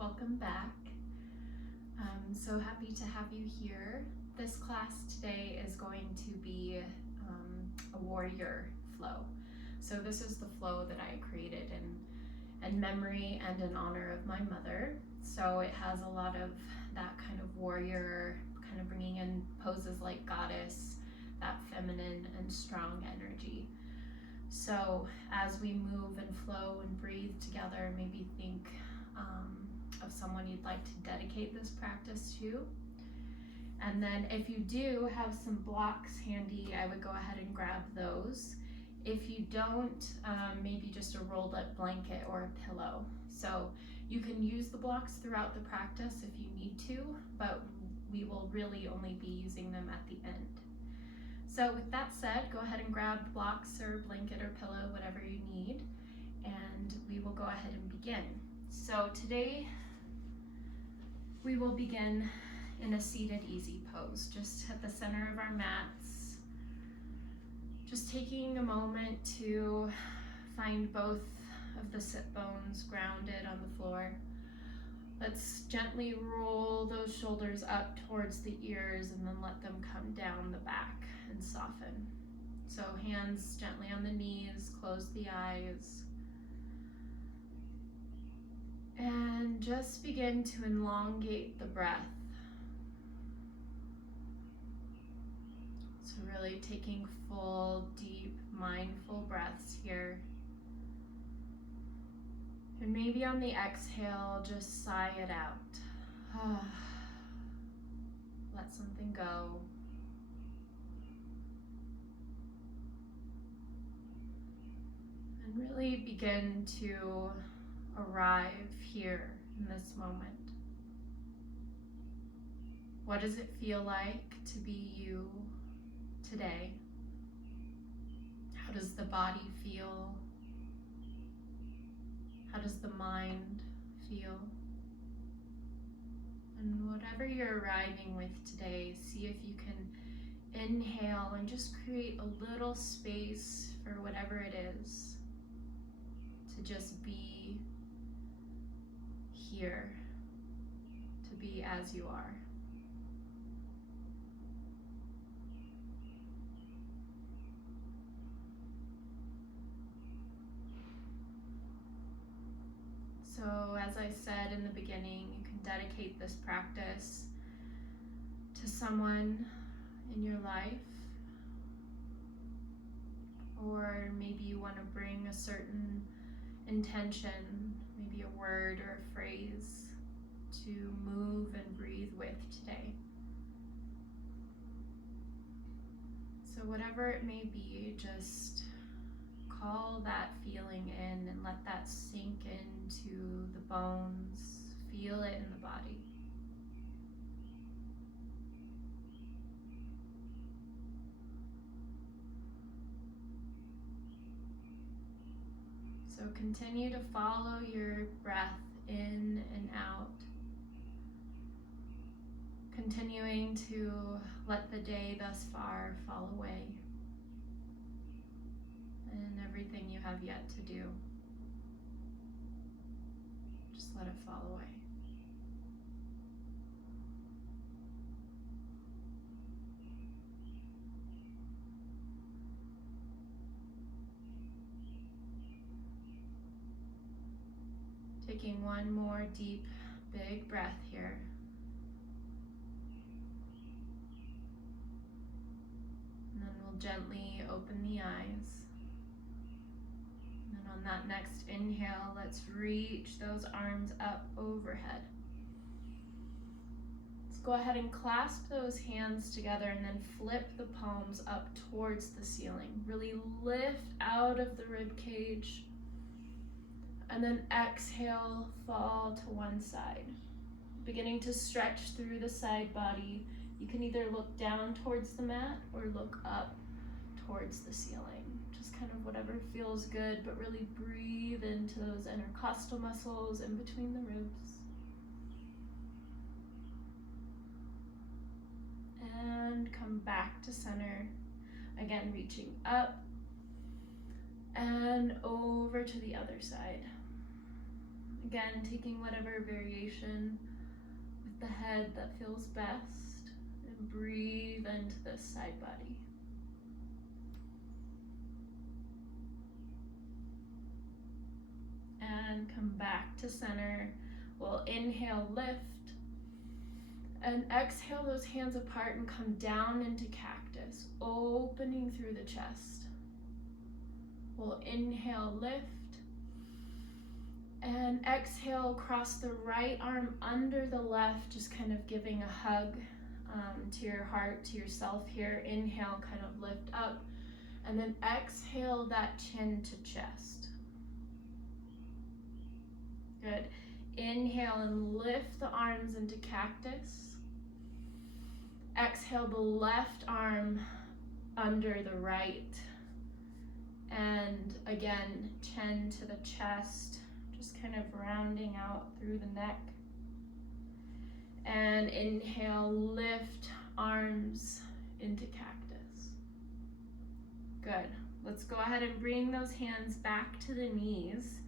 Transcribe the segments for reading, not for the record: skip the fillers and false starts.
Welcome back. I'm so happy to have you here. This class today is going to be a warrior flow. So this is the flow that I created in memory and in honor of my mother. So it has a lot of that kind of warrior, kind of bringing in poses like goddess, that feminine and strong energy. So as we move and flow and breathe together, maybe think of someone you'd like to dedicate this practice to. And then if you do have some blocks handy, I would go ahead and grab those. If you don't, maybe just a rolled up blanket or a pillow. So you can use the blocks throughout the practice if you need to, but we will really only be using them at the end. So with that said, go ahead and grab blocks or blanket or pillow, whatever you need, and we will go ahead and begin. So today we will begin in a seated easy pose, just at the center of our mats. Just taking a moment to find both of the sit bones grounded on the floor. Let's gently roll those shoulders up towards the ears and then let them come down the back and soften. So hands gently on the knees, close the eyes. And just begin to elongate the breath. So really taking full, deep, mindful breaths here. And maybe on the exhale, just sigh it out. Let something go. And really begin to arrive here in this moment. What does it feel like to be you today? How does the body feel? How does the mind feel? And whatever you're arriving with today, see if you can inhale and just create a little space for whatever it is to just be here, to be as you are. So as I said in the beginning, you can dedicate this practice to someone in your life, or maybe you want to bring a certain intention, maybe a word or a phrase to move and breathe with today. So whatever it may be, just call that feeling in and let that sink into the bones. Feel it in the body. So continue to follow your breath in and out. Continuing to let the day thus far fall away. And everything you have yet to do. Just let it fall away. Taking one more deep, big breath here. And then we'll gently open the eyes. And on that next inhale, let's reach those arms up overhead. Let's go ahead and clasp those hands together and then flip the palms up towards the ceiling. Really lift out of the rib cage. And then exhale, fall to one side. Beginning to stretch through the side body. You can either look down towards the mat or look up towards the ceiling. Just kind of whatever feels good, but really breathe into those intercostal muscles in between the ribs. And come back to center. Again, reaching up and over to the other side. Again, taking whatever variation with the head that feels best, and breathe into this side body. And come back to center. We'll inhale, lift, and exhale those hands apart and come down into cactus, opening through the chest. We'll inhale, lift, and exhale, cross the right arm under the left, just kind of giving a hug to your heart, to yourself here. Inhale, kind of lift up, and then exhale that chin to chest. Good. Inhale and lift the arms into cactus. Exhale the left arm under the right. And again, chin to the chest, just kind of rounding out through the neck. And inhale, lift arms into cactus. Good. Let's go ahead and bring those hands back to the knees,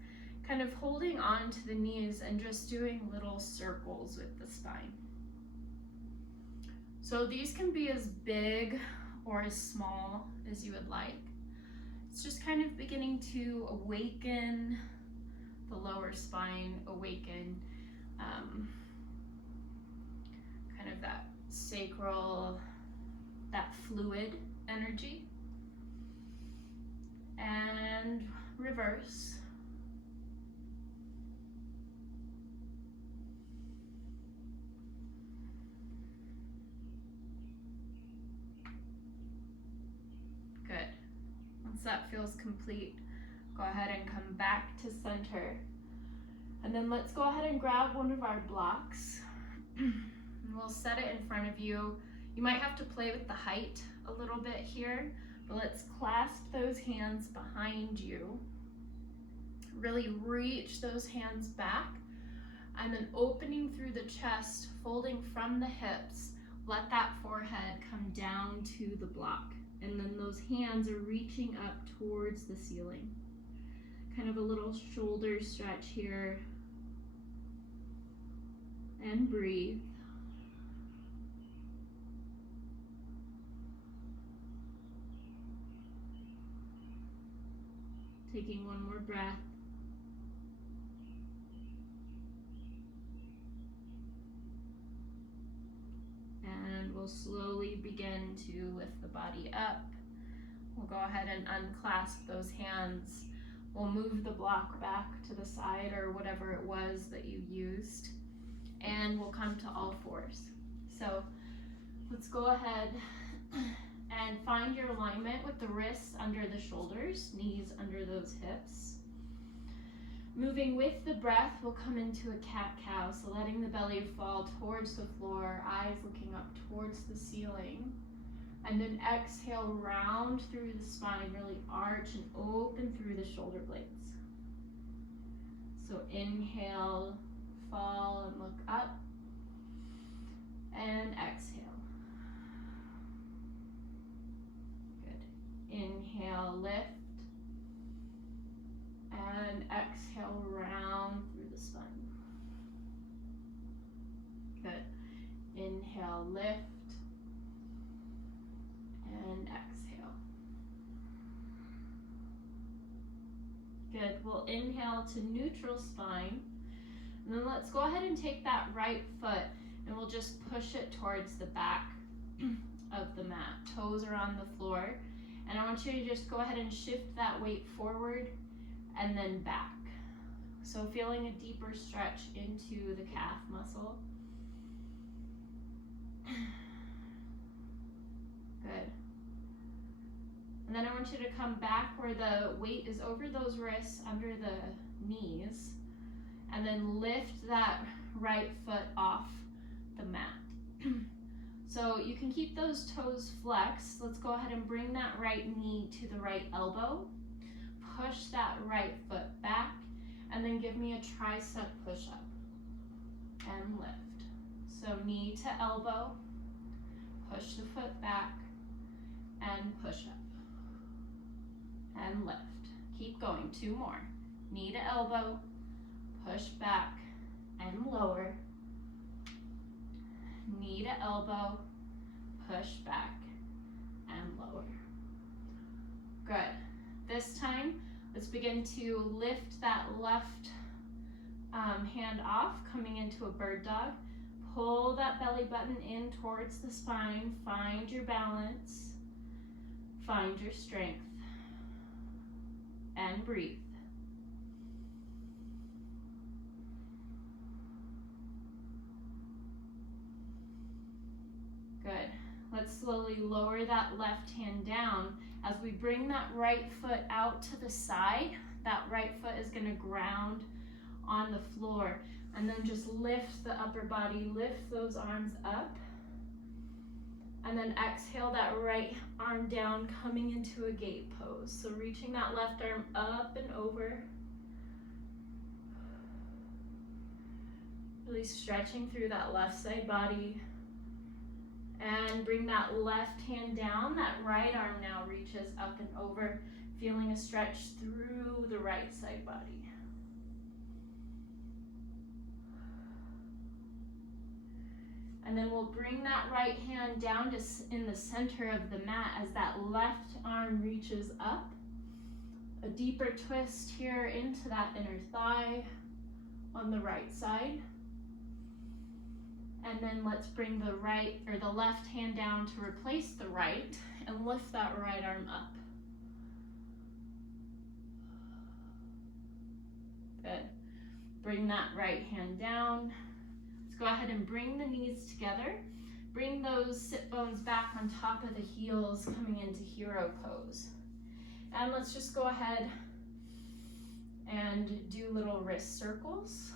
kind of holding on to the knees and just doing little circles with the spine. So these can be as big or as small as you would like. It's just kind of beginning to awaken the lower spine, awaken kind of that sacral, that fluid energy. And reverse. Good. Once that feels complete, go ahead and come back to center. And then let's go ahead and grab one of our blocks. And we'll set it in front of you. You might have to play with the height a little bit here, but let's clasp those hands behind you. Really reach those hands back, and then opening through the chest, folding from the hips, let that forehead come down to the block. And then those hands are reaching up towards the ceiling. Kind of a little shoulder stretch here. And breathe. Taking one more breath. And we'll slowly begin to lift the body up. We'll go ahead and unclasp those hands. We'll move the block back to the side or whatever it was that you used. And we'll come to all fours. So let's go ahead and find your alignment with the wrists under the shoulders, knees under those hips. Moving with the breath, we'll come into a cat-cow, so letting the belly fall towards the floor, eyes looking up towards the ceiling. And then exhale, round through the spine, really arch and open through the shoulder blades. So inhale, fall and look up, and exhale. Good. Inhale, lift, and exhale, round through the spine. Good. Inhale, lift, and exhale. Good. We'll inhale to neutral spine. And then let's go ahead and take that right foot and we'll just push it towards the back of the mat. Toes are on the floor. And I want you to just go ahead and shift that weight forward and then back. So feeling a deeper stretch into the calf muscle. Good. And then I want you to come back where the weight is over those wrists, under the knees, and then lift that right foot off the mat. So you can keep those toes flexed. Let's go ahead and bring that right knee to the right elbow. Push that right foot back, and then give me a tricep push-up and lift. So knee to elbow, push the foot back, and push up, and lift. Keep going, 2 more. Knee to elbow, push back and lower. Knee to elbow, push back and lower. Good. This time, let's begin to lift that left hand off, coming into a bird dog. Pull that belly button in towards the spine. Find your balance. Find your strength. And breathe. Good. Let's slowly lower that left hand down. As we bring that right foot out to the side, that right foot is going to ground on the floor. And then just lift the upper body, lift those arms up. And then exhale that right arm down, coming into a gate pose. So reaching that left arm up and over. Really stretching through that left side body. And bring that left hand down. That right arm now reaches up and over, feeling a stretch through the right side body. And then we'll bring that right hand down to in the center of the mat as that left arm reaches up. A deeper twist here into that inner thigh on the right side. And then let's bring the right or the left hand down to replace the right and lift that right arm up. Good. Bring that right hand down. Let's go ahead and bring the knees together. Bring those sit bones back on top of the heels, coming into hero pose. And let's just go ahead and do little wrist circles.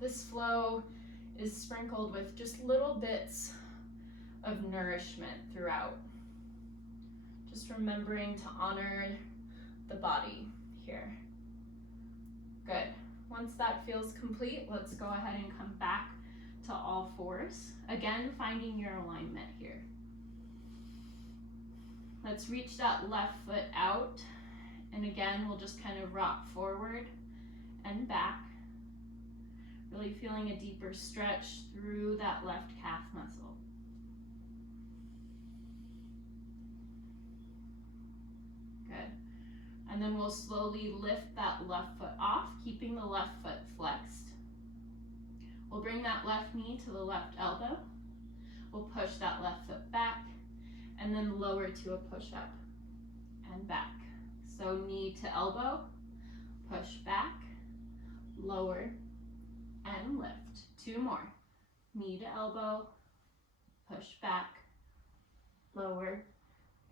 This flow is sprinkled with just little bits of nourishment throughout. Just remembering to honor the body here. Good. Once that feels complete, let's go ahead and come back to all fours. Again, finding your alignment here. Let's reach that left foot out. And again, we'll just kind of rock forward and back. Really feeling a deeper stretch through that left calf muscle. Good. And then we'll slowly lift that left foot off, keeping the left foot flexed. We'll bring that left knee to the left elbow. We'll push that left foot back and then lower to a push-up and back. So knee to elbow, push back, lower, and lift. Two more. Knee to elbow, push back, lower,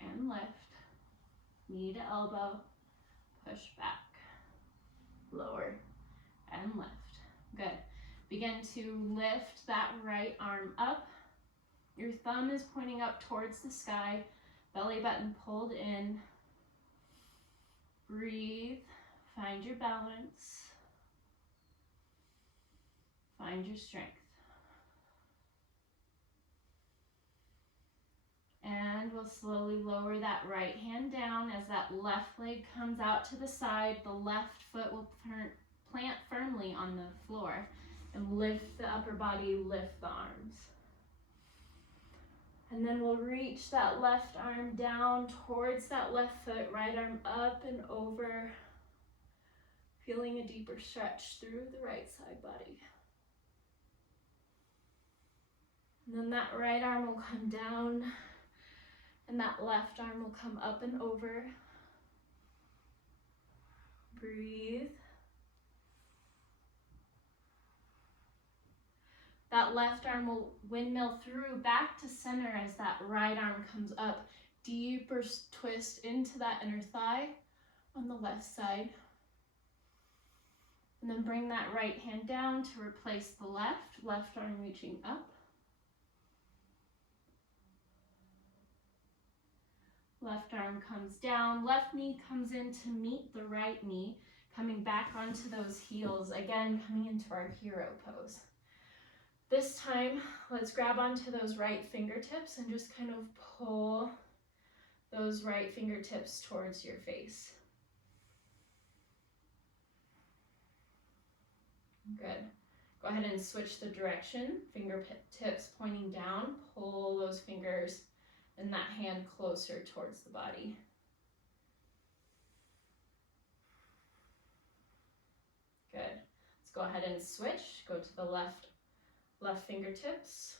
and lift. Knee to elbow, push back, lower, and lift. Good. Begin to lift that right arm up. Your thumb is pointing up towards the sky, belly button pulled in. Breathe, find your balance. Find your strength. And we'll slowly lower that right hand down as that left leg comes out to the side. The left foot will plant firmly on the floor and lift the upper body, lift the arms. And then we'll reach that left arm down towards that left foot, right arm up and over, feeling a deeper stretch through the right side body. And then that right arm will come down and that left arm will come up and over. Breathe. That left arm will windmill through back to center as that right arm comes up. Deeper twist into that inner thigh on the left side. And then bring that right hand down to replace the left arm reaching up. Left arm comes down, left knee comes in to meet the right knee, coming back onto those heels, again coming into our hero pose. This time, let's grab onto those right fingertips and just kind of pull those right fingertips towards your face. Good. Go ahead and switch the direction, fingertips pointing down, pull those fingers and that hand closer towards the body. Good. Let's go ahead and switch, go to the left fingertips.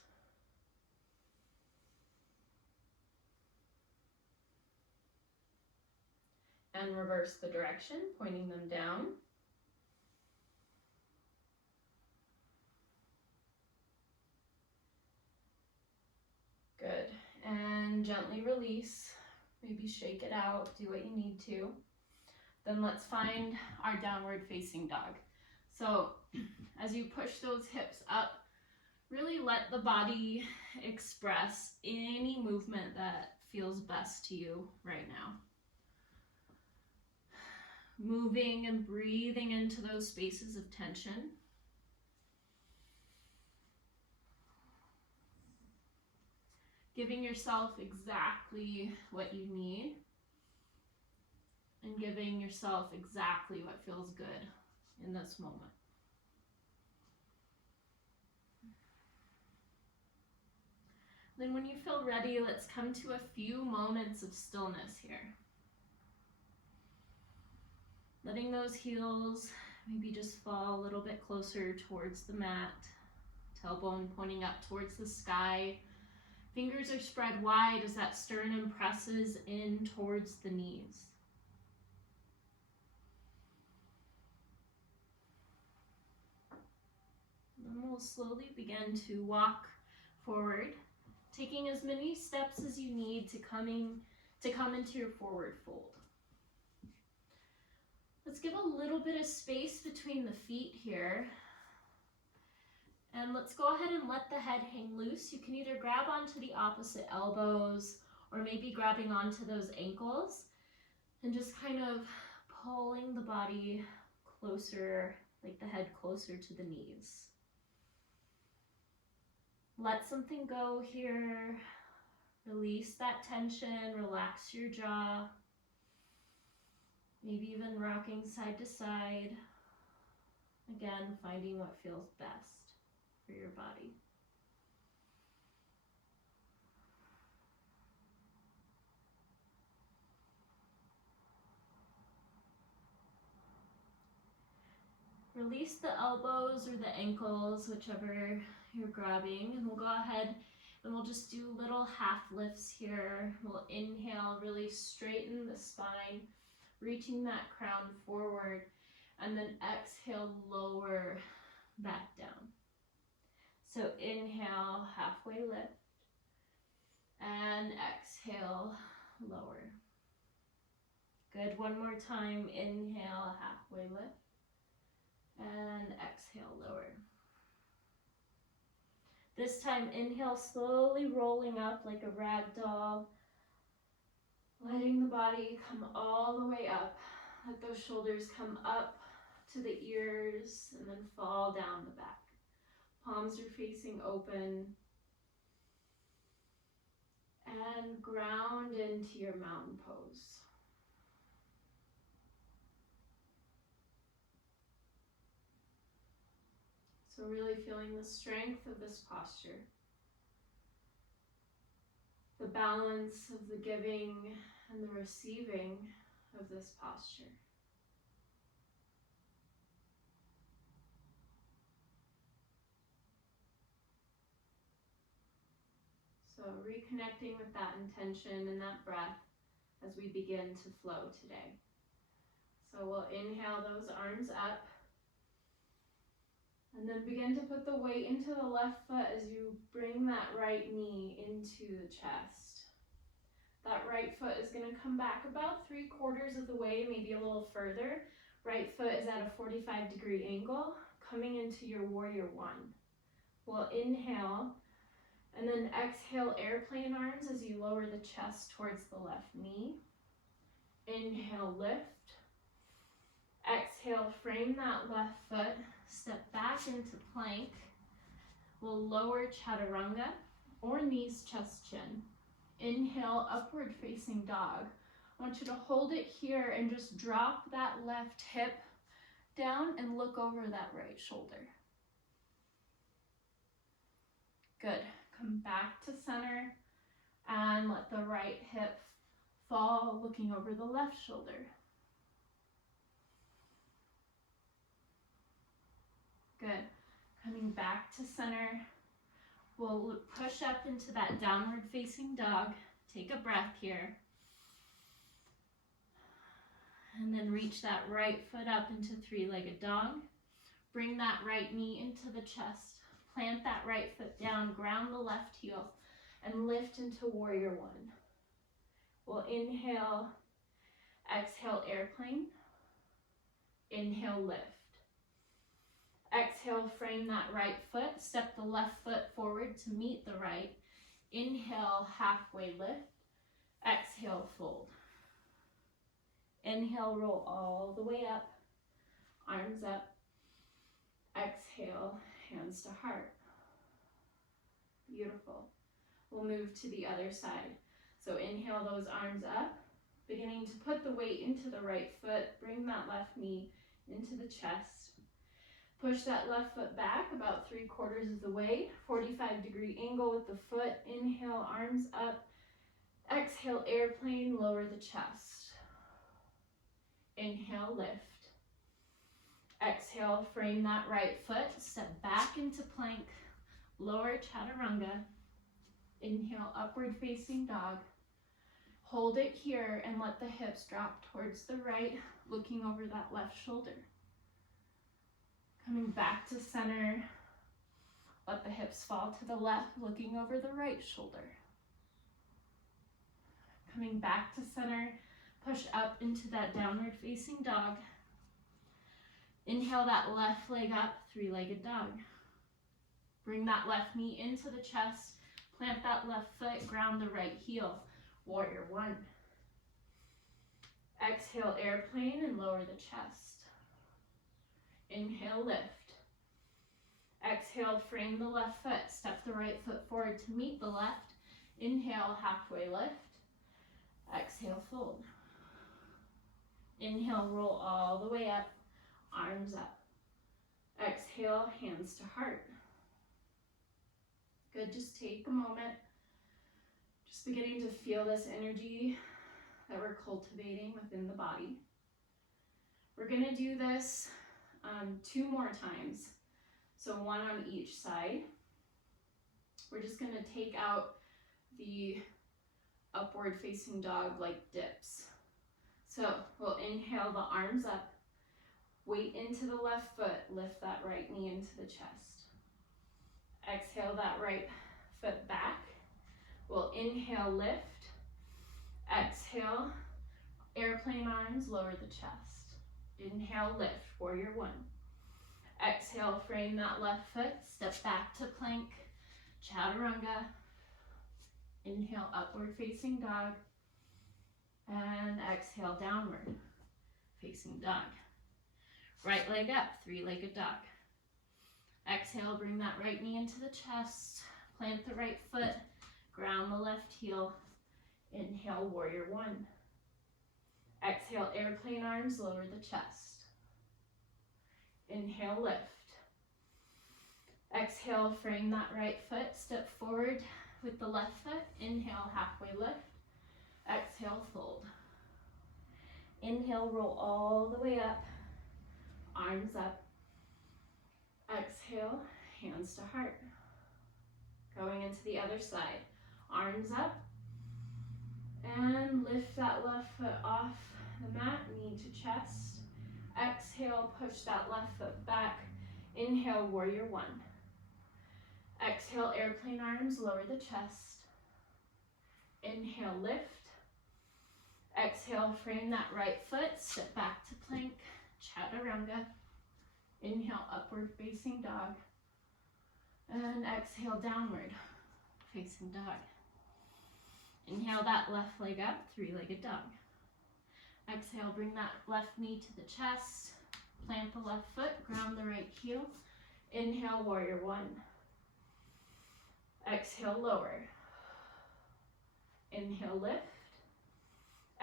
And reverse the direction, pointing them down. Good. And gently release. Maybe shake it out, do what you need to. Then let's find our downward facing dog. So as you push those hips up, really let the body express any movement that feels best to you right now. Moving and breathing into those spaces of tension. Giving yourself exactly what you need and giving yourself exactly what feels good in this moment. Then when you feel ready, let's come to a few moments of stillness here. Letting those heels maybe just fall a little bit closer towards the mat, tailbone pointing up towards the sky. Fingers are spread wide as that sternum presses in towards the knees. And then we'll slowly begin to walk forward, taking as many steps as you need to come into your forward fold. Let's give a little bit of space between the feet here. And let's go ahead and let the head hang loose. You can either grab onto the opposite elbows or maybe grabbing onto those ankles and just kind of pulling the body closer, like the head closer to the knees. Let something go here. Release that tension, relax your jaw. Maybe even rocking side to side. Again, finding what feels best for your body. Release the elbows or the ankles, whichever you're grabbing, and we'll go ahead and we'll just do little half lifts here. We'll inhale, really straighten the spine, reaching that crown forward, and then exhale, lower back down. So inhale, halfway lift, and exhale, lower. Good, one more time, inhale, halfway lift, and exhale, lower. This time, inhale, slowly rolling up like a rag doll, letting the body come all the way up. Let those shoulders come up to the ears and then fall down the back. Palms are facing open. And ground into your mountain pose. So really feeling the strength of this posture. The balance of the giving and the receiving of this posture. So reconnecting with that intention and that breath as we begin to flow today. So we'll inhale those arms up. And then begin to put the weight into the left foot as you bring that right knee into the chest. That right foot is going to come back about 3/4 of the way, maybe a little further. Right foot is at a 45-degree angle, coming into your warrior one. We'll inhale, and then exhale, airplane arms as you lower the chest towards the left knee. Inhale, lift. Exhale, frame that left foot, step back into plank. We'll lower chaturanga or knees, chest, chin. Inhale, upward facing dog. I want you to hold it here and just drop that left hip down and look over that right shoulder. Good. Come back to center and let the right hip fall, looking over the left shoulder. Good. Coming back to center. We'll push up into that downward facing dog. Take a breath here. And then reach that right foot up into three-legged dog. Bring that right knee into the chest. Plant that right foot down, ground the left heel, and lift into warrior one. We'll inhale, exhale, airplane. Inhale, lift. Exhale, frame that right foot. Step the left foot forward to meet the right. Inhale, halfway lift. Exhale, fold. Inhale, roll all the way up. Arms up. Exhale, hands to heart. Beautiful. We'll move to the other side. So inhale those arms up, beginning to put the weight into the right foot. Bring that left knee into the chest. Push that left foot back about 3/4 of the way. 45-degree angle with the foot. Inhale, arms up. Exhale, airplane, lower the chest. Inhale, lift. Exhale, frame that right foot. Step back into plank. Lower chaturanga. Inhale, upward facing dog. Hold it here and let the hips drop towards the right, looking over that left shoulder. Coming back to center. Let the hips fall to the left, looking over the right shoulder. Coming back to center. Push up into that downward facing dog. Inhale that left leg up, three-legged dog. Bring that left knee into the chest. Plant that left foot, ground the right heel. Warrior one. Exhale, airplane, and lower the chest. Inhale, lift. Exhale, frame the left foot. Step the right foot forward to meet the left. Inhale, halfway lift. Exhale, fold. Inhale, roll all the way up. Arms up. Exhale, hands to heart. Good, just take a moment. Just beginning to feel this energy that we're cultivating within the body. We're gonna do this 2 more times. So 1 on each side. We're just gonna take out the upward facing dog like dips. So we'll inhale the arms up. Weight into the left foot, lift that right knee into the chest. Exhale that right foot back. We'll inhale, lift. Exhale, airplane arms, lower the chest. Inhale, lift, warrior one. Exhale, frame that left foot, step back to plank, chaturanga. Inhale, upward facing dog. And exhale, downward facing dog. Right leg up, three-legged dog. Exhale, bring that right knee into the chest. Plant the right foot, ground the left heel. Inhale, warrior one. Exhale, airplane arms, lower the chest. Inhale, lift. Exhale, frame that right foot, step forward with the left foot. Inhale, halfway lift. Exhale, fold. Inhale, roll all the way up. Arms up. Exhale, hands to heart. Going into the other side. Arms up. And lift that left foot off the mat, knee to chest. Exhale, push that left foot back. Inhale, warrior one. Exhale, airplane arms, lower the chest. Inhale, lift. Exhale, frame that right foot, step back to plank, chaturanga. Inhale, upward facing dog. And exhale, downward facing dog. Inhale that left leg up, three-legged dog. Exhale, bring that left knee to the chest. Plant the left foot, ground the right heel. Inhale, warrior one. Exhale, lower. Inhale, lift.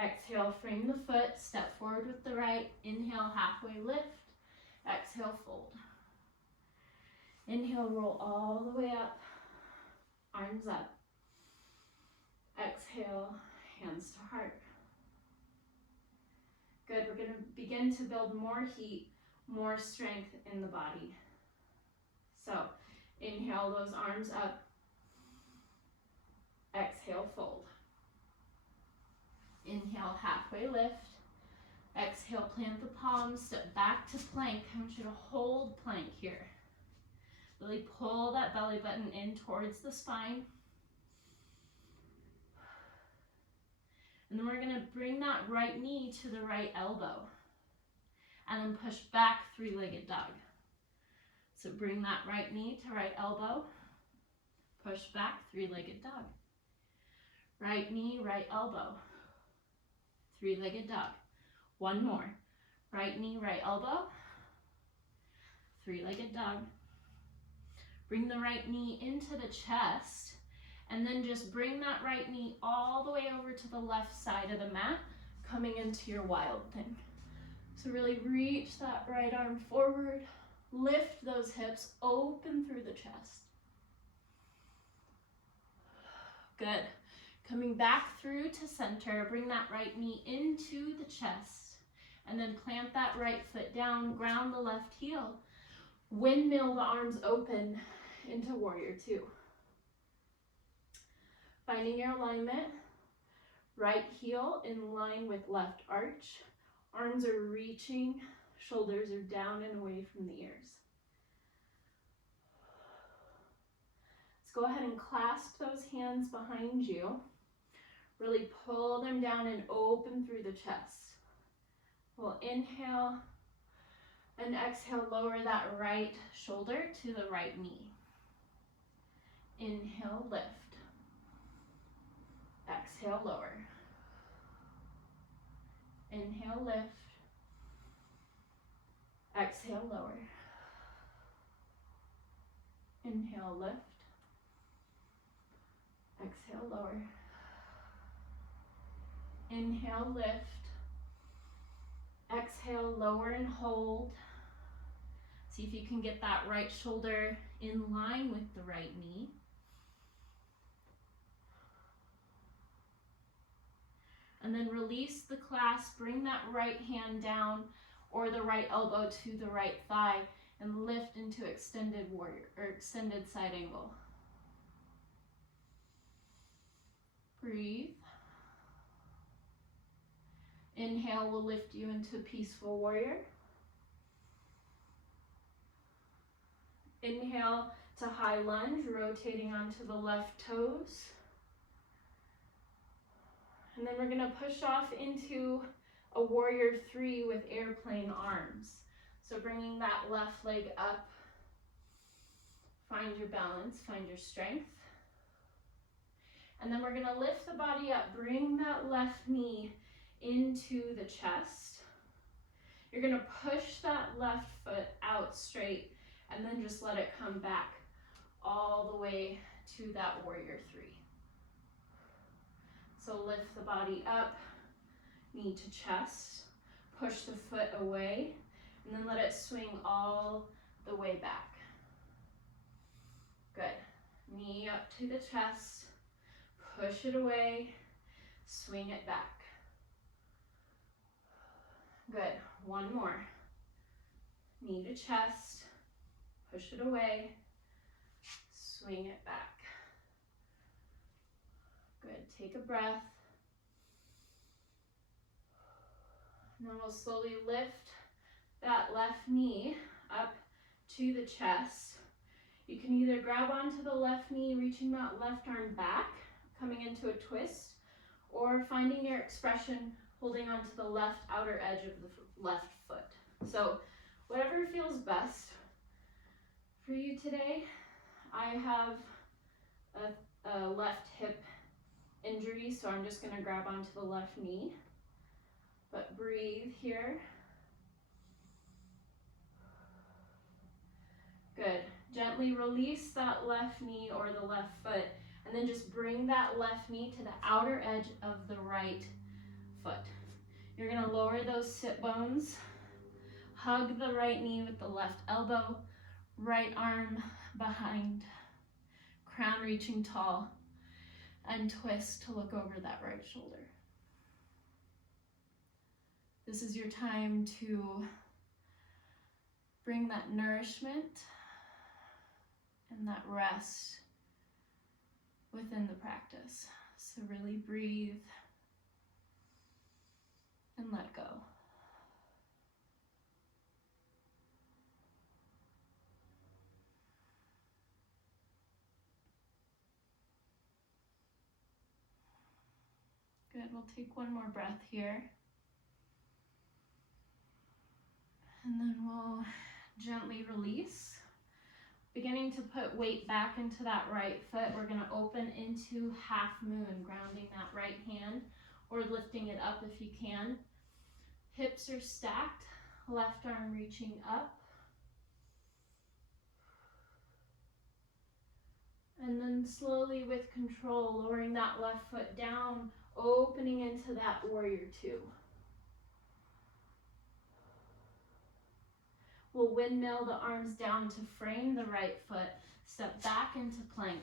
Exhale, frame the foot, step forward with the right. Inhale, halfway lift. Exhale, fold. Inhale, roll all the way up. arms up. Exhale, hands to heart. Good, we're gonna begin to build more heat, more strength in the body. So, inhale those arms up. Exhale, fold. Inhale, halfway lift. Exhale, plant the palms, step back to plank. I want you to hold plank here. Really pull that belly button in towards the spine. And then we're gonna bring that right knee to the right elbow. And then push back, three-legged dog. So bring that right knee to right elbow. Push back, three-legged dog. Right knee, right elbow. Three-legged dog. One more. Right knee, right elbow. Three-legged dog. Bring the right knee into the chest, and then just bring that right knee all the way over to the left side of the mat, coming into your wild thing. So really reach that right arm forward, lift those hips, open through the chest. Good. Coming back through to center, bring that right knee into the chest, and then plant that right foot down, ground the left heel. Windmill the arms open into warrior two. Finding your alignment, right heel in line with left arch. Arms are reaching, shoulders are down and away from the ears. Let's go ahead and clasp those hands behind you. Really pull them down and open through the chest. We'll inhale and exhale, lower that right shoulder to the right knee. Inhale, lift. Exhale, lower. Inhale, lift. Exhale, lower. Inhale, lift. Exhale, lower. Inhale, lift. Exhale, lower and hold. See if you can get that right shoulder in line with the right knee. And then release the clasp, bring that right hand down or the right elbow to the right thigh and lift into extended warrior or extended side angle. Breathe. Inhale will lift you into peaceful warrior. Inhale to high lunge, rotating onto the left toes. And then we're gonna push off into a warrior three with airplane arms. So bringing that left leg up, find your balance, find your strength. And then we're gonna lift the body up, bring that left knee into the chest. You're gonna push that left foot out straight and then just let it come back all the way to that warrior three. So lift the body up, knee to chest, push the foot away, and then let it swing all the way back. Good. Knee up to the chest, push it away, swing it back. Good. One more. Knee to chest, push it away, swing it back. Good. Take a breath. And then we'll slowly lift that left knee up to the chest. You can either grab onto the left knee, reaching that left arm back, coming into a twist, or finding your expression, holding onto the left outer edge of the left foot. So whatever feels best for you today. I have a left hip injury, so I'm just gonna grab onto the left knee. But breathe here. Good. Gently release that left knee or the left foot, and then just bring that left knee to the outer edge of the right foot. You're gonna lower those sit bones, hug the right knee with the left elbow, right arm behind, crown reaching tall, and twist to look over that right shoulder. This is your time to bring that nourishment and that rest within the practice. So really breathe and let go. Good, we'll take one more breath here. And then we'll gently release. Beginning to put weight back into that right foot, we're going to open into half moon, grounding that right hand or lifting it up if you can. Hips are stacked, left arm reaching up. And then slowly with control, lowering that left foot down, opening into that warrior two. We'll windmill the arms down to frame the right foot, step back into plank,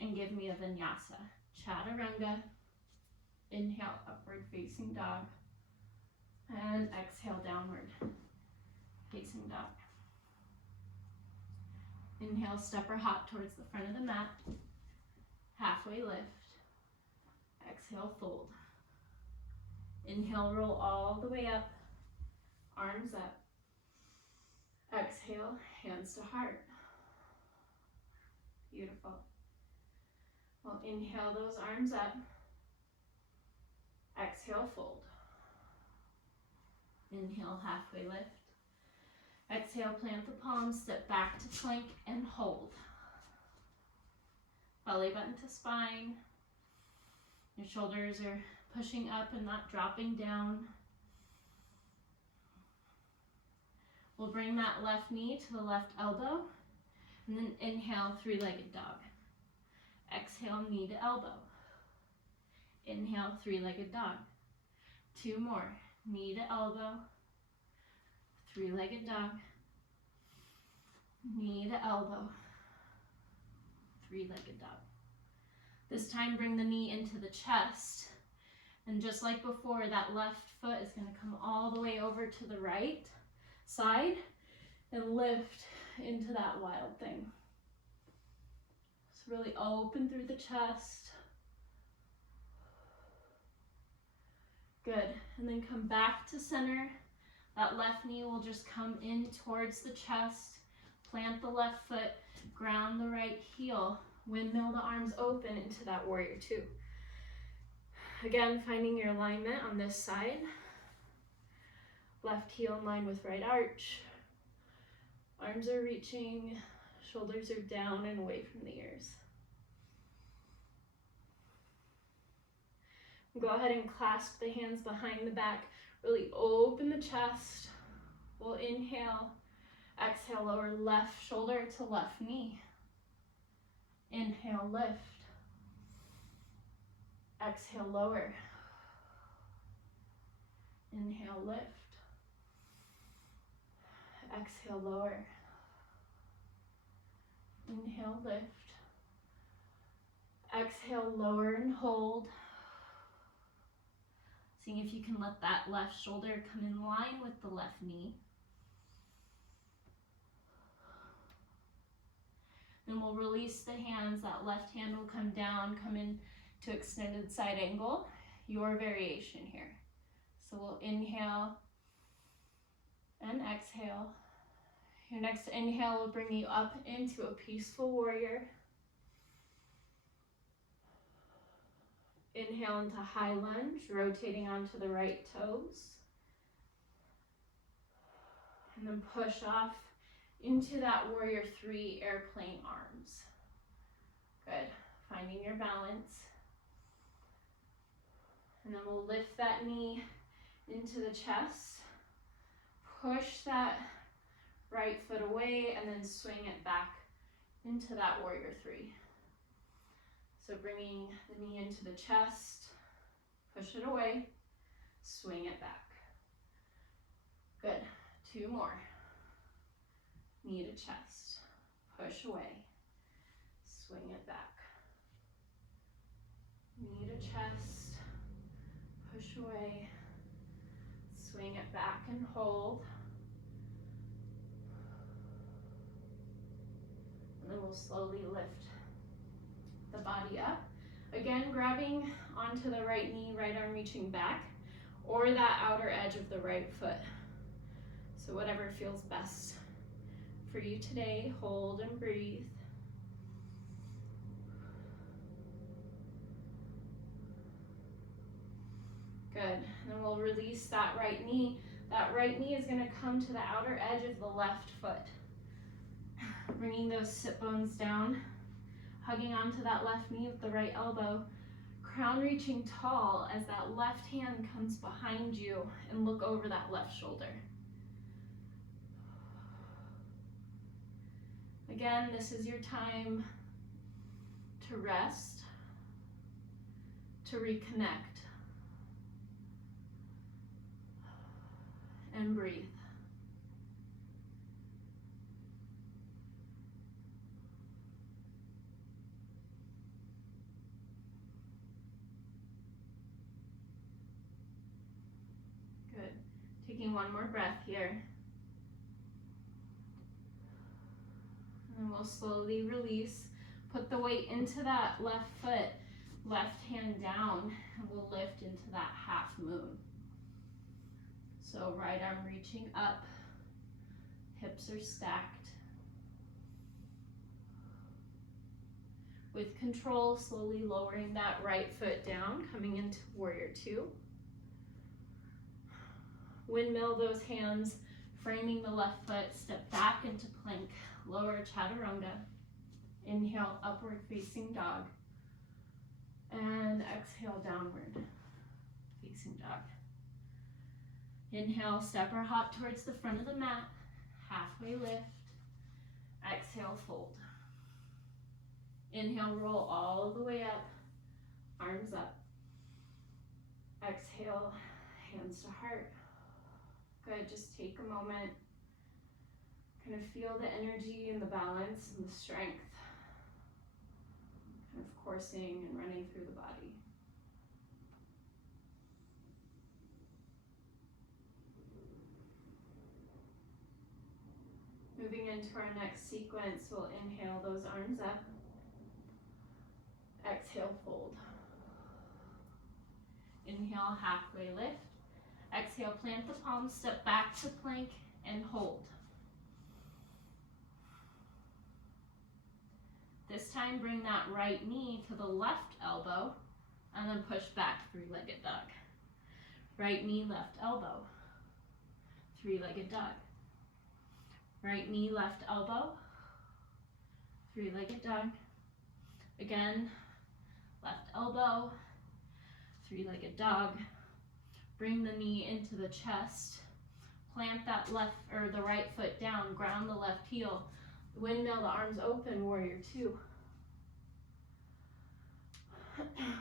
and give me a vinyasa. Chaturanga, inhale, upward facing dog, and exhale, downward facing dog. Inhale, step or hop towards the front of the mat, halfway lift, exhale, fold. Inhale, roll all the way up, arms up. Exhale, hands to heart. Beautiful. We'll inhale those arms up. Exhale, fold. Inhale, halfway lift. Exhale, plant the palms, step back to plank and hold. Belly button to spine. Your shoulders are pushing up and not dropping down. We'll bring that left knee to the left elbow, and then inhale, three-legged dog. Exhale, knee to elbow. Inhale, three-legged dog. Two more, knee to elbow, three-legged dog, knee to elbow, three-legged dog. This time, bring the knee into the chest, and just like before, that left foot is going to come all the way over to the right side and lift into that wild thing. So really open through the chest. Good, and then come back to center. That left knee will just come in towards the chest. Plant the left foot, ground the right heel. Windmill the arms open into that warrior two. Again, finding your alignment on this side. Left heel in line with right arch. Arms are reaching, shoulders are down and away from the ears. Go ahead and clasp the hands behind the back. Really open the chest. We'll inhale, exhale, lower left shoulder to left knee. Inhale, lift. Exhale, lower. Inhale, lift. Exhale, lower. Inhale, lift. Exhale, lower and hold. Seeing if you can let that left shoulder come in line with the left knee. Then we'll release the hands. That left hand will come down, come in to extended side angle. Your variation here. So we'll inhale and exhale. Your next inhale will bring you up into a peaceful warrior. Inhale into high lunge, rotating onto the right toes. And then push off into that warrior three, airplane arms. Good, finding your balance. And then we'll lift that knee into the chest. Push that right foot away and then swing it back into that warrior three. So bringing the knee into the chest, push it away, swing it back. Good, two more. Knee to chest, push away, swing it back. Knee to chest, push away, swing it back and hold. And then we'll slowly lift the body up. Again, grabbing onto the right knee, right arm reaching back, or that outer edge of the right foot. So whatever feels best for you today, hold and breathe. Good, and then we'll release that right knee. That right knee is gonna come to the outer edge of the left foot. Bringing those sit bones down, hugging onto that left knee with the right elbow, crown reaching tall as that left hand comes behind you and look over that left shoulder. Again, this is your time to rest, to reconnect, and breathe. Good. Taking one more breath here. And we'll slowly release. Put the weight into that left foot, left hand down, and we'll lift into that half moon. So right arm reaching up, hips are stacked. With control, slowly lowering that right foot down, coming into warrior two. Windmill those hands, framing the left foot, step back into plank, lower chaturanga. Inhale, upward facing dog. And exhale, downward facing dog. Inhale, step or hop towards the front of the mat, halfway lift. Exhale, fold. Inhale, roll all the way up, arms up. Exhale, hands to heart. Good, just take a moment. Kind of feel the energy and the balance and the strength kind of coursing and running through the body. Moving into our next sequence, we'll inhale those arms up. Exhale, fold. Inhale, halfway lift. Exhale, plant the palms, step back to plank, and hold. This time, bring that right knee to the left elbow, and then push back, three-legged dog. Right knee, left elbow, three-legged dog. Right knee, left elbow, three-legged dog. Again, left elbow, three-legged dog. Bring the knee into the chest. Plant that left or the right foot down. Ground the left heel. Windmill the arms open, warrior two.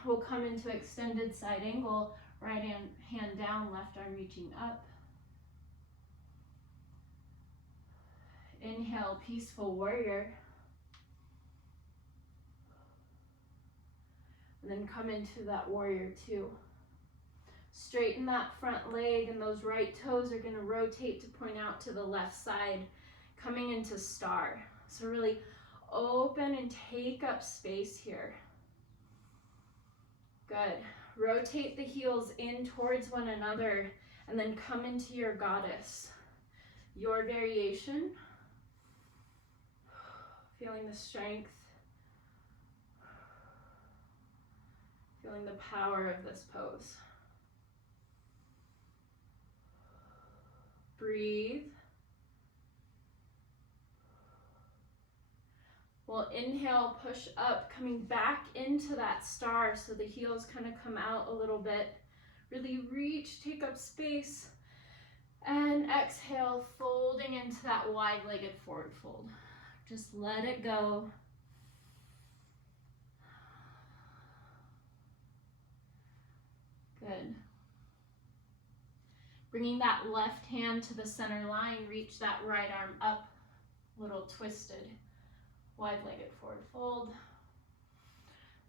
We'll come into extended side angle. Right hand down, left arm reaching up. Inhale, peaceful warrior. And then come into that warrior two. Straighten that front leg, and those right toes are going to rotate to point out to the left side, coming into star. So really open and take up space here. Good. Rotate the heels in towards one another, and then come into your goddess. Your variation. Feeling the strength. Feeling the power of this pose. Breathe. We'll inhale, push up, coming back into that star so the heels kind of come out a little bit. Really reach, take up space. And exhale, folding into that wide-legged forward fold. Just let it go. Good. Bringing that left hand to the center line, reach that right arm up, little twisted, wide-legged forward fold.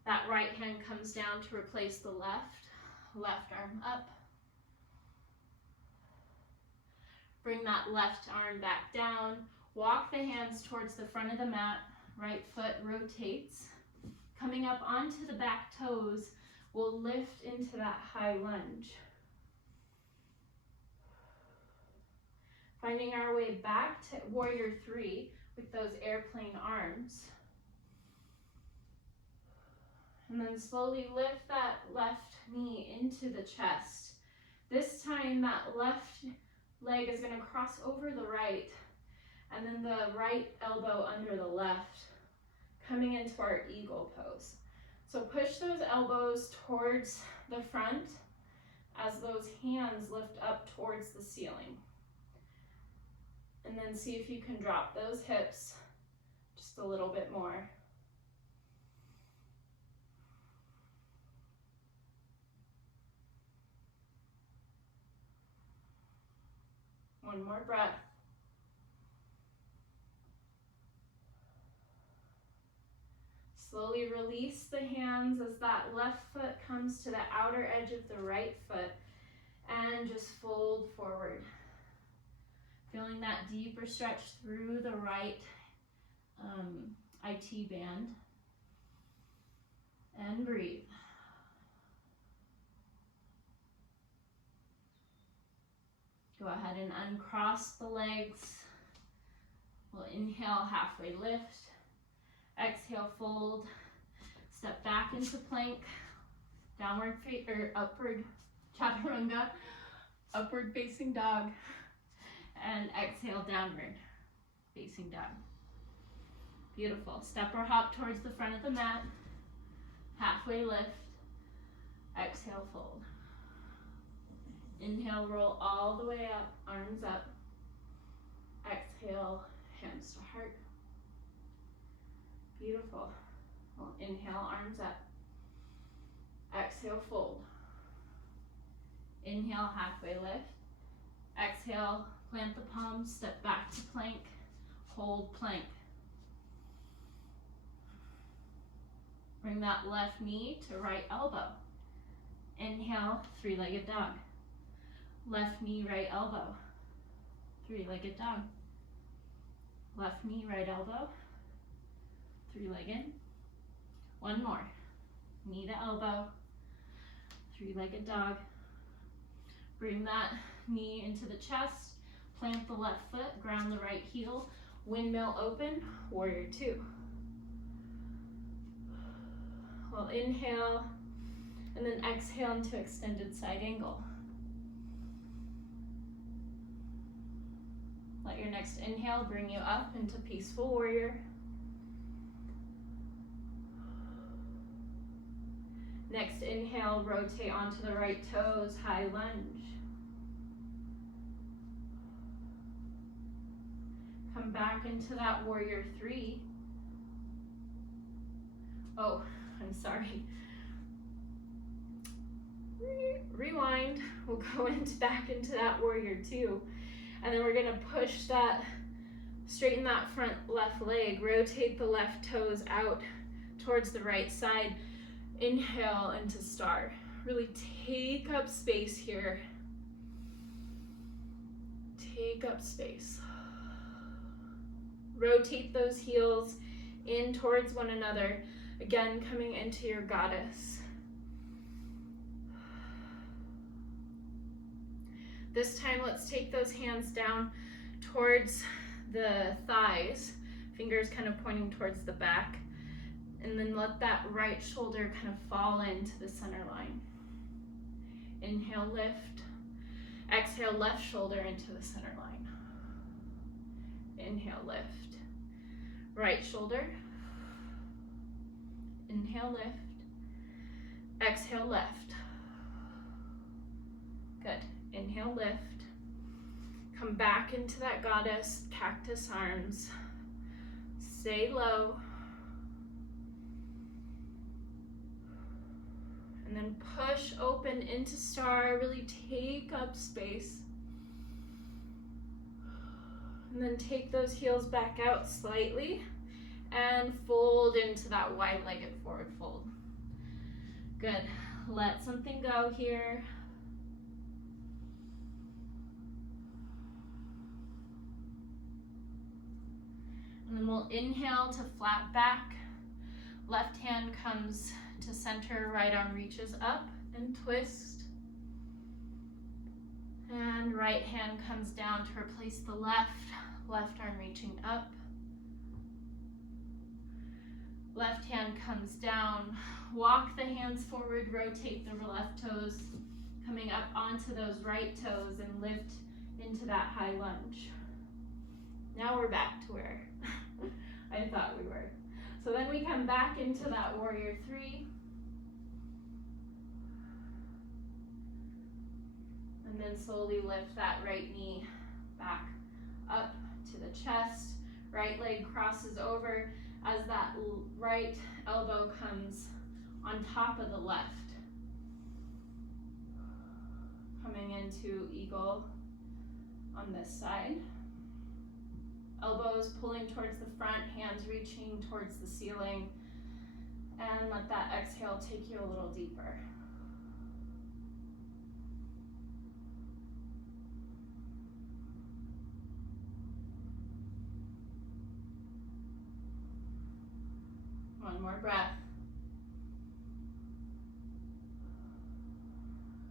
That right hand comes down to replace the left. Left arm up. Bring that left arm back down. Walk the hands towards the front of the mat. Right foot rotates. Coming up onto the back toes, we'll lift into that high lunge. Finding our way back to warrior 3 with those airplane arms. And then slowly lift that left knee into the chest. This time that left leg is going to cross over the right, and then the right elbow under the left, coming into our eagle pose. So push those elbows towards the front as those hands lift up towards the ceiling. And then see if you can drop those hips just a little bit more. One more breath. Slowly release the hands as that left foot comes to the outer edge of the right foot and just fold forward. Feeling that deeper stretch through the right IT band. And breathe. Go ahead and uncross the legs. We'll inhale, halfway lift. Exhale, fold. Step back into plank. Upward chaturanga. Upward facing dog. And exhale, downward facing dog. Beautiful. Step or hop towards the front of the mat. Halfway lift. Exhale, fold. Inhale, roll all the way up, arms up. Exhale, hands to heart. Beautiful. We'll inhale, arms up. Exhale, fold. Inhale, halfway lift. Exhale, plant the palms, step back to plank. Hold plank. Bring that left knee to right elbow. Inhale, three-legged dog. Left knee, right elbow. Three-legged dog. Left knee, right elbow. Three-legged. One more. Knee to elbow. Three-legged dog. Bring that knee into the chest. Plant the left foot. Ground the right heel. Windmill open. Warrior 2. We'll inhale and then exhale into extended side angle. Let your next inhale bring you up into peaceful warrior. Next inhale, rotate onto the right toes, high lunge. Come back into that warrior 3. Oh, I'm sorry. Rewind. We'll go back into that warrior 2. And then we're gonna push that, straighten that front left leg, rotate the left toes out towards the right side. Inhale into star. Really take up space here. Take up space. Rotate those heels in towards one another. Again, coming into your goddess. This time, let's take those hands down towards the thighs, fingers kind of pointing towards the back, and then let that right shoulder kind of fall into the center line. Inhale, lift. Exhale, left shoulder into the center line. Inhale, lift. Right shoulder. Inhale, lift. Exhale, left. Good. Inhale, lift. Come back into that goddess, cactus arms. Stay low. And then push open into star. Really take up space. And then take those heels back out slightly and fold into that wide-legged forward fold. Good. Let something go here. And then we'll inhale to flat back. Left hand comes to center, right arm reaches up and twist. And right hand comes down to replace the left arm reaching up. Left hand comes down, walk the hands forward, rotate the left toes, coming up onto those right toes and lift into that high lunge. Now we're back to where I thought we were. So then we come back into that warrior three. And then slowly lift that right knee back up to the chest. Right leg crosses over as that right elbow comes on top of the left. Coming into eagle on this side. Elbows pulling towards the front, hands reaching towards the ceiling. And let that exhale take you a little deeper. One more breath.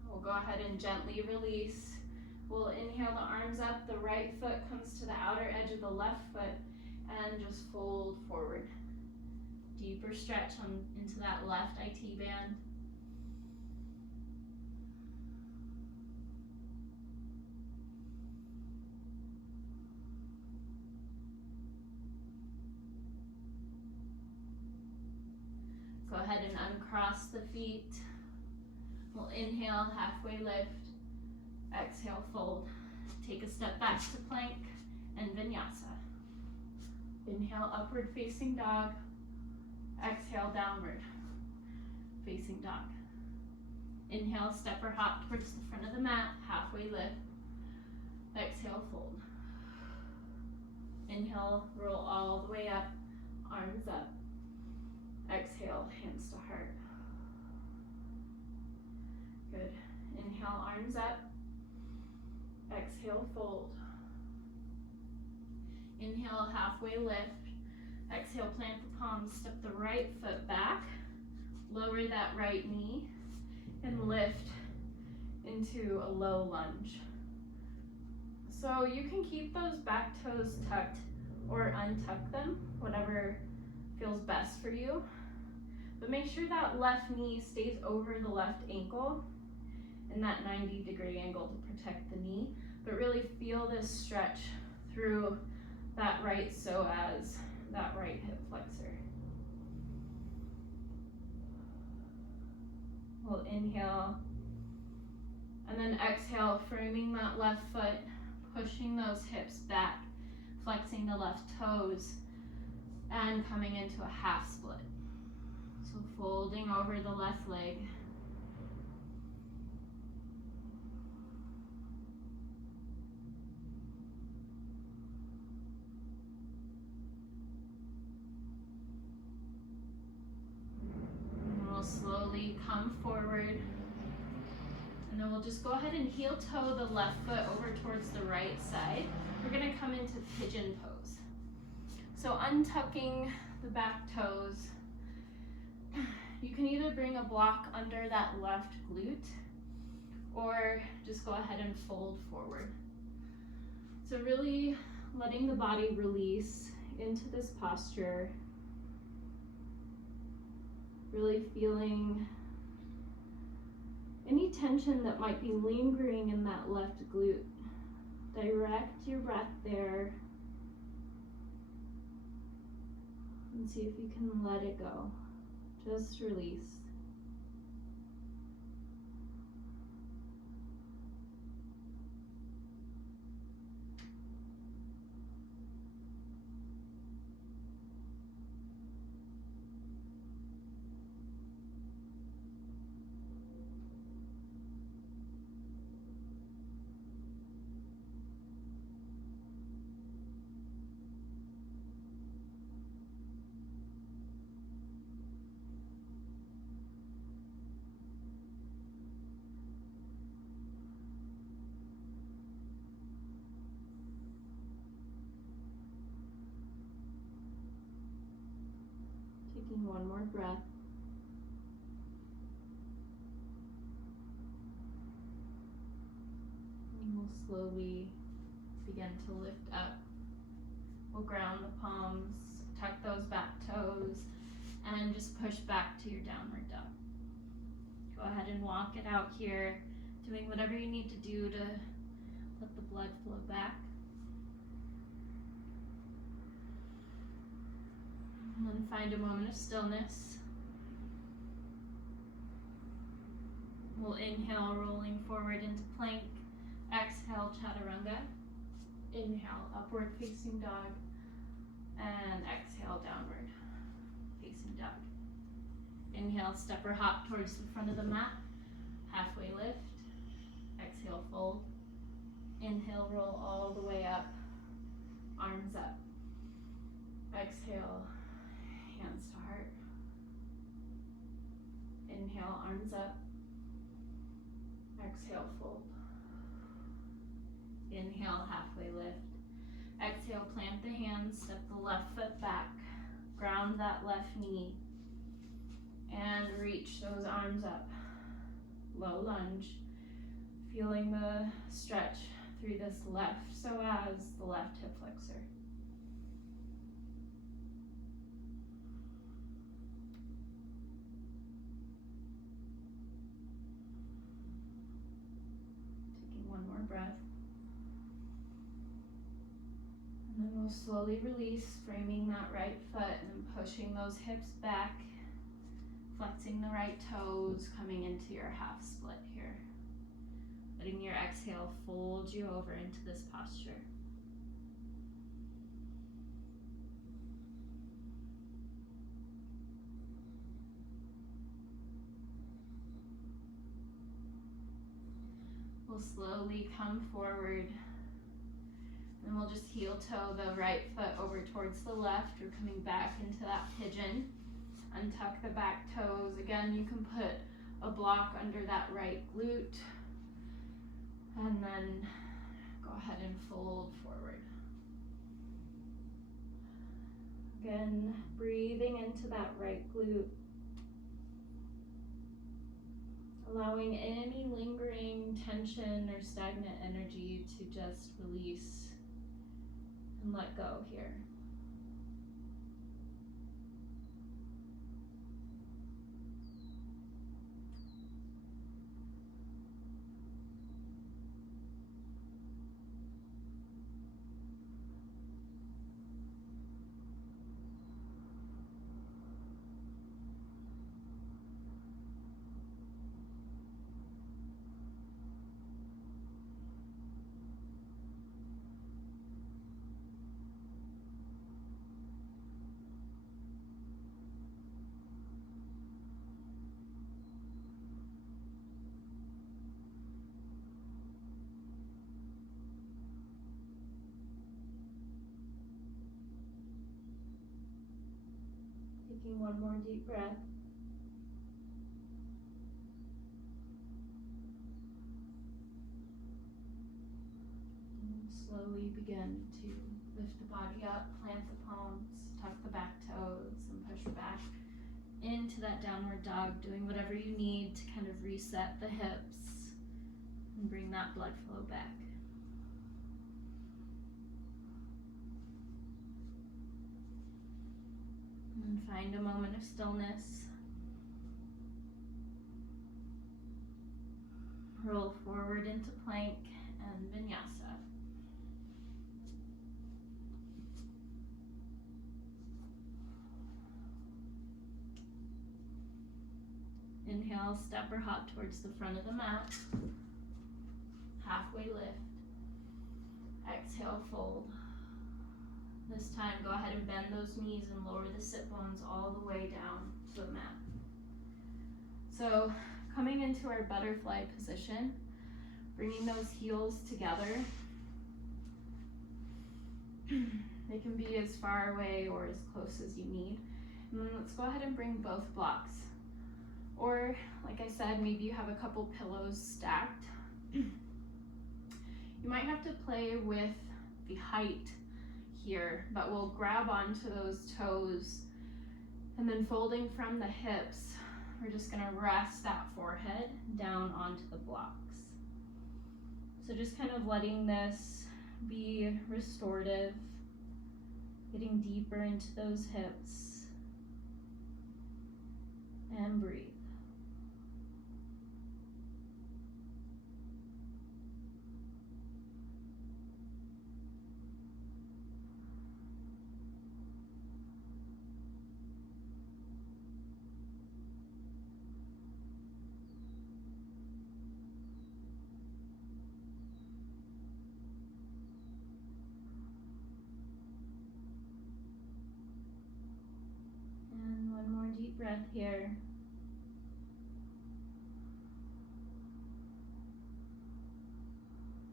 We'll go ahead and gently release. We'll inhale the arms up, the right foot comes to the outer edge of the left foot, and just fold forward. Deeper stretch into that left IT band. Go ahead and uncross the feet. We'll inhale, halfway lift. Exhale, fold. Take a step back to plank and vinyasa. Inhale, upward facing dog. Exhale, downward facing dog. Inhale, step or hop towards the front of the mat, halfway lift. Exhale, fold. Inhale, roll all the way up, arms up. Exhale, hands to heart. Good. Inhale, arms up. Exhale, fold. Inhale, halfway lift. Exhale, plant the palms, step the right foot back. Lower that right knee and lift into a low lunge. So you can keep those back toes tucked or untuck them, whatever feels best for you. But make sure that left knee stays over the left ankle in that 90-degree angle to protect the knee, but really feel this stretch through that right psoas, that right hip flexor. We'll inhale and then exhale, framing that left foot, pushing those hips back, flexing the left toes, and coming into a half split. So folding over the left leg. And we'll slowly come forward. And then we'll just go ahead and heel toe the left foot over towards the right side. We're gonna come into pigeon pose. So untucking the back toes, you can either bring a block under that left glute or just go ahead and fold forward. So really letting the body release into this posture, really feeling any tension that might be lingering in that left glute. Direct your breath there and see if you can let it go. Just release. one more breath. And we'll slowly begin to lift up. We'll ground the palms, tuck those back toes, and just push back to your downward dog. Go ahead and walk it out here, doing whatever you need to do to let the blood flow back. And then find a moment of stillness. We'll inhale, rolling forward into plank. Exhale, chaturanga. Inhale, upward facing dog. And exhale, downward facing dog. Inhale, step or hop towards the front of the mat. Halfway lift. Exhale, fold. Inhale, roll all the way up. Arms up. Exhale, hands to heart. Inhale, arms up. Exhale, fold. Inhale, halfway lift. Exhale, plant the hands, step the left foot back. Ground that left knee. And reach those arms up. Low lunge. Feeling the stretch through this left psoas, the left hip flexor. Taking one more breath. And then we'll slowly release, framing that right foot and pushing those hips back, flexing the right toes, coming into your half split here. Letting your exhale fold you over into this posture. We'll slowly come forward, and we'll just heel toe the right foot over towards the left. We're coming back into that pigeon. Untuck the back toes. Again, you can put a block under that right glute. And then go ahead and fold forward. Again, breathing into that right glute. Allowing any lingering tension or stagnant energy to just release and let go here. Taking one more deep breath. And slowly begin to lift the body up, plant the palms, tuck the back toes, and push back into that downward dog, doing whatever you need to kind of reset the hips and bring that blood flow back. And find a moment of stillness. Roll forward into plank and vinyasa. Inhale, step or hop towards the front of the mat. Halfway lift. Exhale, fold. This time, go ahead and bend those knees and lower the sit bones all the way down to the mat. So, coming into our butterfly position, bringing those heels together. They can be as far away or as close as you need. And then let's go ahead and bring both blocks. Or, like I said, maybe you have a couple pillows stacked. You might have to play with the height here, but we'll grab onto those toes And then folding from the hips, we're just gonna rest that forehead down onto the blocks. So just kind of letting this be restorative, getting deeper into those hips, and breathe. And one more deep breath here.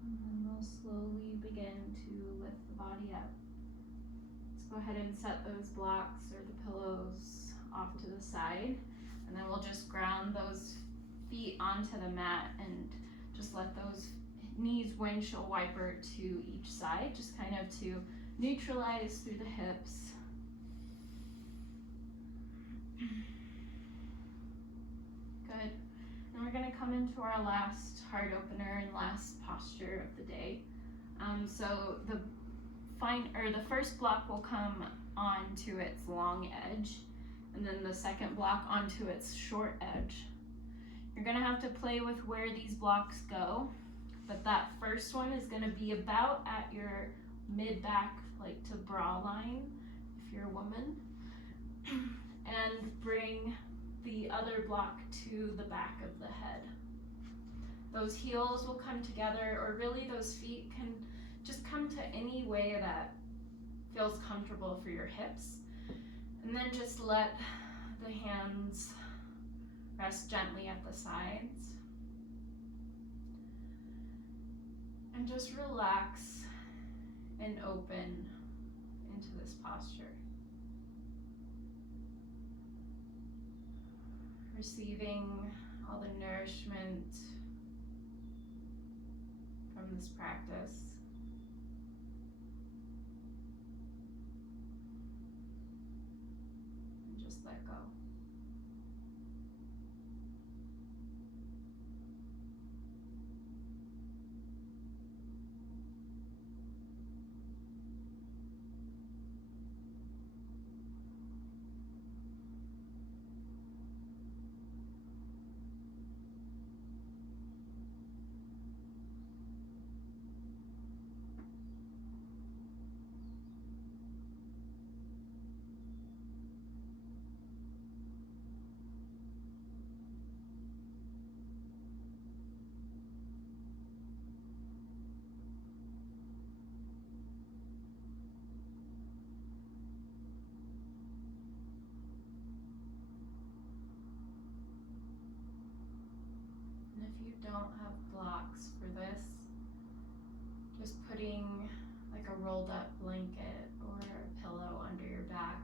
And then we'll slowly begin to lift the body up. Let's go ahead and set those blocks or the pillows off to the side. And then we'll just ground those feet onto the mat and just let those knees windshield wiper to each side, just kind of to neutralize through the hips. Good. And we're going to come into our last heart opener and last posture of the day. So the first block will come onto its long edge, and then the second block onto its short edge. You're going to have to play with where these blocks go, but that first one is going to be about at your mid-back, like to bra line, if you're a woman, and bring the other block to the back of the head. Those heels will come together, or really those feet can just come to any way that feels comfortable for your hips. And then just let the hands rest gently at the sides. And just relax and open into this posture. Receiving all the nourishment from this practice. And just let go. If you don't have blocks for this, just putting like a rolled up blanket or a pillow under your back.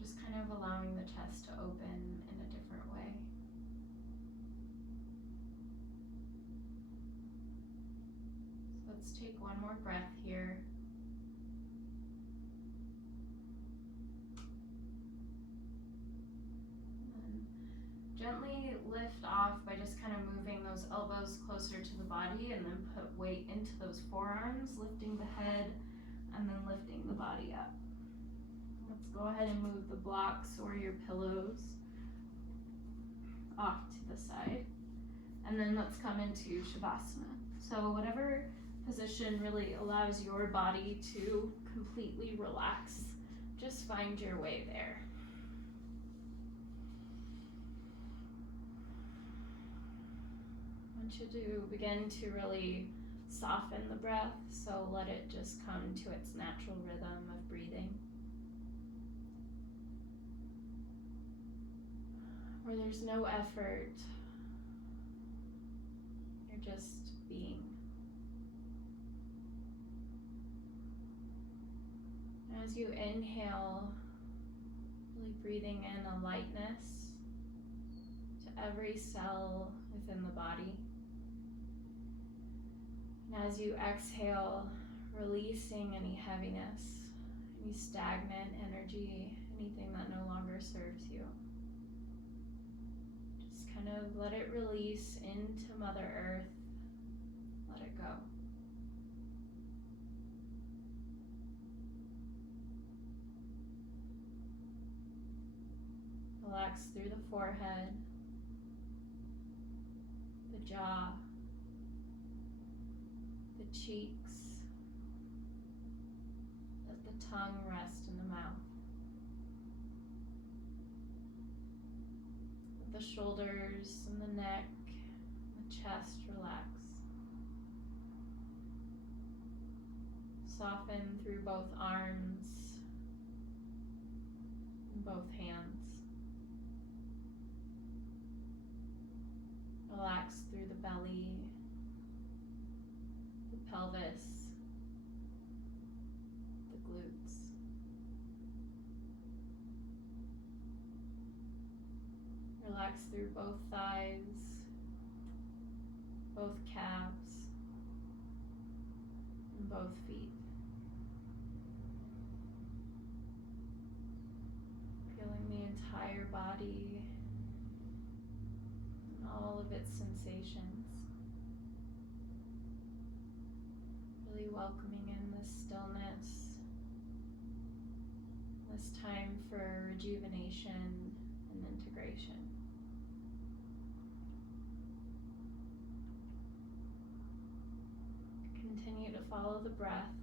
Just kind of allowing the chest to open in a different way. So let's take one more breath here. Gently lift off by just kind of moving those elbows closer to the body, and then put weight into those forearms, lifting the head and then lifting the body up. Let's go ahead and move the blocks or your pillows off to the side. And then let's come into Shavasana. So whatever position really allows your body to completely relax, just find your way there. I want you to begin to really soften the breath, so let it just come to its natural rhythm of breathing. Where there's no effort, you're just being. As you inhale, really breathing in a lightness to every cell within the body. And as you exhale, releasing any heaviness any stagnant energy, anything that no longer serves you. Just kind of let it release into Mother Earth. Let it go. Relax through the forehead, the jaw, the cheeks. Let the tongue rest in the mouth. Let the shoulders and the neck, the chest relax. Soften through both arms and both hands. Relax through the belly, the pelvis, the glutes. Relax through both thighs, both calves, and both feet. Feeling the entire body, all of its sensations. Really welcoming in this stillness, this time for rejuvenation and integration. Continue to follow the breath.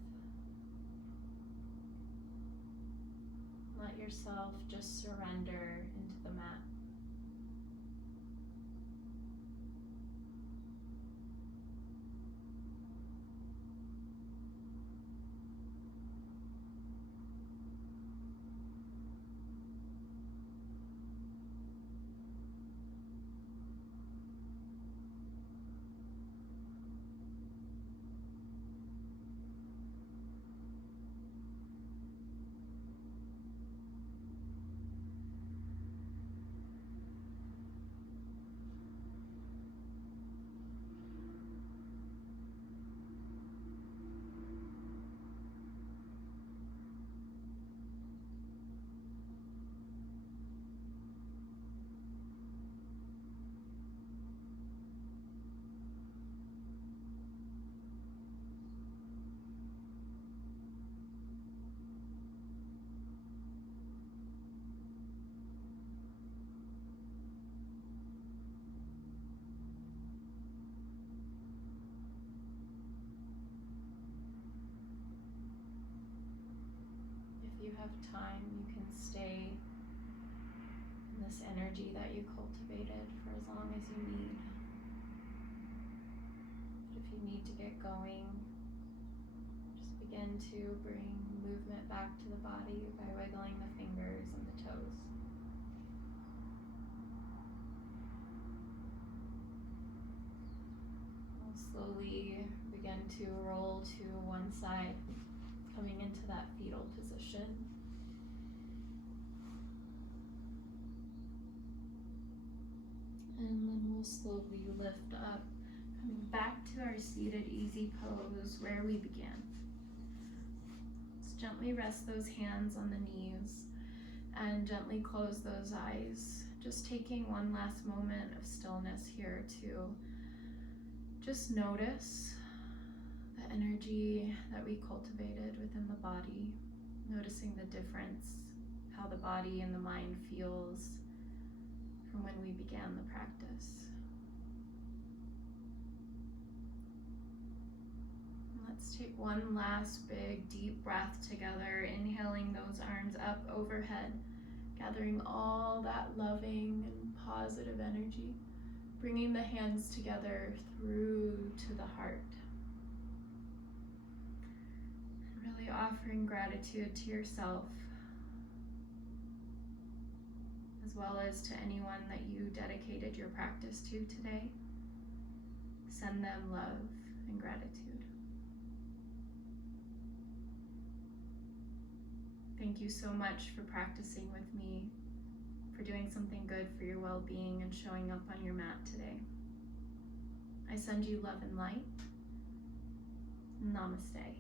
Let yourself just surrender into the mat. If you have time, you can stay in this energy that you cultivated for as long as you need. But if you need to get going, just begin to bring movement back to the body by wiggling the fingers and the toes. We'll slowly begin to roll to one side, coming into that fetal position. And then we'll slowly lift up, coming back to our seated easy pose where we began. Let's gently rest those hands on the knees and gently close those eyes. Just taking one last moment of stillness here to just notice the energy that we cultivated within the body, noticing the difference, how the body and the mind feels from when we began the practice. Let's take one last big deep breath together, inhaling those arms up overhead, gathering all that loving and positive energy, bringing the hands together through to the heart. Really offering gratitude to yourself, as well as to anyone that you dedicated your practice to today. Send them love and gratitude. Thank you so much for practicing with me, for doing something good for your well-being and showing up on your mat today. I send you love and light. Namaste.